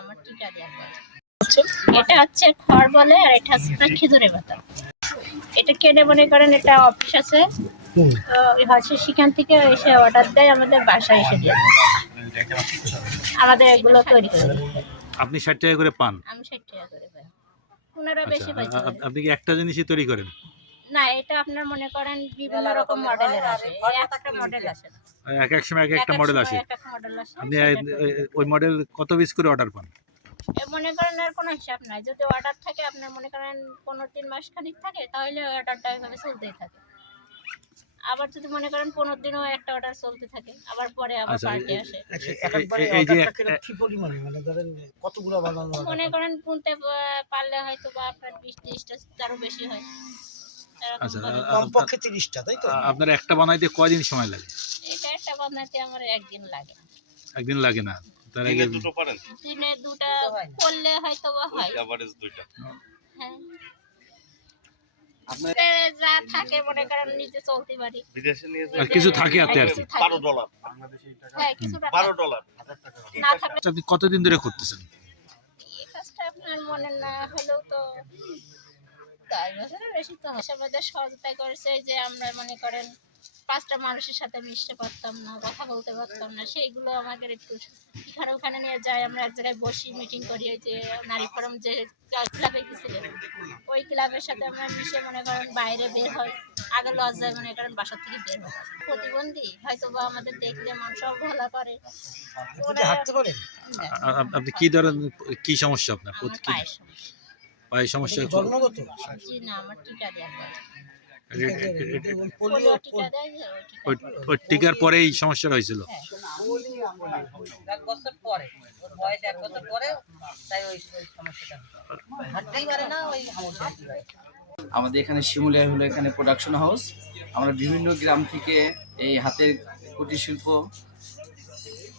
আমার টিকা দেওয়া হয়। এটা হচ্ছে খড় বলে, আর এটা হচ্ছে খেজুরের পাতা। এটা কেটে মনে করেন এটা অফিস আছে, তো হচ্ছে সেখান থেকে এসে অর্ডার দেয়, আমাদের বাসায় এসে দিয়ে দেয়। আমাদের এগুলো তৈরি করে দিতে হয়। আপনি 60 টাকা করে পান? আমি 60 টাকা করে পাই। ওনারা বেশি আচ্ছা, পাইছে। আপনি কি একটা জিনিসই তৈরি করেন? না, এটা আপনার মনে করেন বিভিন্ন রকম মডেলের আসে, একটা মডেল আসে না। এক এক সময় এক একটা মডেল আসে। এক এক মডেল আসে। আপনি ওই মডেল কত পিস করে অর্ডার পান? মনে করেন আর কোনো হিসাব নাই, যদি অর্ডার থাকে আপনার মনে করেন 15 মাস খানিক থাকে, তাহলে ওই অর্ডারটা এইভাবে চলতেই থাকে। আবার যদি মনে করেন 15 দিনও একটা অর্ডার চলতে থাকে, আবার পরে আবার পাল্টে আসে। এই যে কি পরিমাণে মানে ধরেন কতগুলো বানানো মনে করেন গুনতে পারলে হয়তো বা আপনার 20-30টা তারও বেশি হয়। আচ্ছা, কমপক্ষে 30টা, তাই তো? আপনার একটা বানাইতে কয়দিন সময় লাগে? এটা একটা বানাতে আমার একদিন লাগে। একদিন লাগে না? তার আগে দুটো পারেন? দিনে দুটা করলে হয়তো বা হয়। এভারেজ দুইটা। হ্যাঁ। যা থাকে মনে করেন নিজে চলতে পারি। বিদেশে নিয়ে আর কিছু থাকে হাতে আর কি। $12 বাংলাদেশি টাকা। হ্যাঁ, কিছু টাকা $12 1000 টাকা। না থাকলে আপনি কতদিন ধরে করতেছেন? এই কাজটা আপনার মনে না হলেও তো 10 বছরের বেশি তো হয়। আমাদের সহযোগিতা করেছে যে আমরা মনে করেন 5টা মানুষের সাথে মিশতে পারতাম না, কথা বলতে পারতাম না, সেইগুলো আমাদের একটু এখানে ওখানে নিয়ে যাই। আমরা এক জায়গায় বসি, মিটিং করি। ওই যে নারী ফোরাম যে ক্লাবে গেছিলেন, ওই ক্লাবের সাথে আমরা মিশে মনে করেন বাইরে বের হয়। আগে লজ্জায় মনে করেন বাসা থেকে বের হয়। প্রতিবন্ধী হয়তো বা আমাদের দেখলে মানুষ অবহেলা করে। হাঁটতে পারেন? আপনি কি ধরেন, কি সমস্যা আপনার? আমার পায়ের সমস্যা। পায়ের সমস্যা? জন্মগত? জি না, আমার টিকা দেওয়া হয়। পোলিও পোলিও টিকা দেয় যে ওই টিকা। ওই টিকার পরেই সমস্যাটা হয়েছিল? হ্যাঁ। 1 বছর পরে, ওর বয়স 1 বছর পরে, তাই ওই সমস্যাটা হাঁটতেই পারে না, ওই সমস্যা। আমাদের এখানে শিমুলিয়া হলো এখানে প্রোডাকশন হাউস। আমরা বিভিন্ন গ্রাম থেকে এই হাতের কুটির শিল্প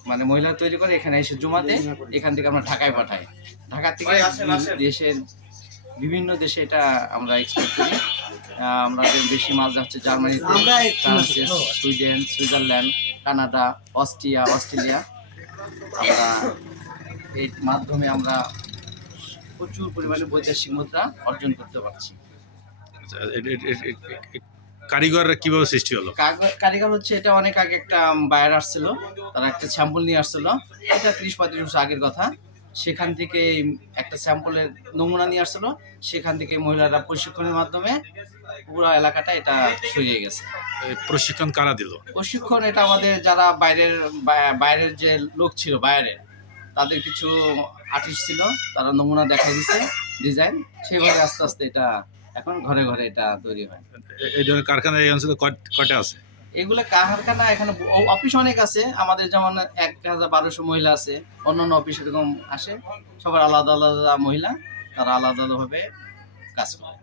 মানে মহিলা তৈরি করে এখানে এসে জমা দেয়। এখান থেকে আমরা ঢাকায় পাঠাই। ঢাকা থেকে দেশের বিভিন্ন দেশে এটা আমরা এক্সপোর্ট করি। আমাদের বেশি মাল যাচ্ছে জার্মানিতে, ফ্রান্সে, সুইডেন, সুইজারল্যান্ড, কানাডা, অস্ট্রেলিয়া। আমরা এর মাধ্যমে আমরা প্রচুর পরিমাণে বৈদেশিক মুদ্রা অর্জন করতে পারছি। কারিগর কিভাবে সৃষ্টি হলো? কারিগর হচ্ছে, এটা অনেক আগে একটা বায়ার আসছিল, তারা একটা স্যাম্পল নিয়ে আসছিল। এটা 30-35 বছর আগের কথা। সেখান থেকে একটা স্যাম্পলের নমুনা নিয়ে আসছিল। সেখান থেকে মহিলারা প্রশিক্ষণের মাধ্যমে পুরো এলাকাটা এটা ছড়িয়ে গেছে। প্রশিক্ষণ কারা দিল? প্রশিক্ষণ এটা আমাদের যারা বাইরের যে লোক ছিল, বাইরের তাদের কিছু আর্টিস্ট ছিল, তারা নমুনা দেখাই দিচ্ছে ডিজাইন, সেইভাবে আস্তে আস্তে এটা এখন ঘরে ঘরে এটা তৈরি হয়। এই ধরনের কারখানা এই অঞ্চলে কয়টা আছে? এগুলো কারখানা এখানে অফিস অনেক আছে। আমাদের যেমন 1000-1200 মহিলা আছে, অন্যান্য অফিস এরকম আসে। সবার আলাদা আলাদা মহিলা, তারা আলাদা আলাদাভাবে কাজ করে।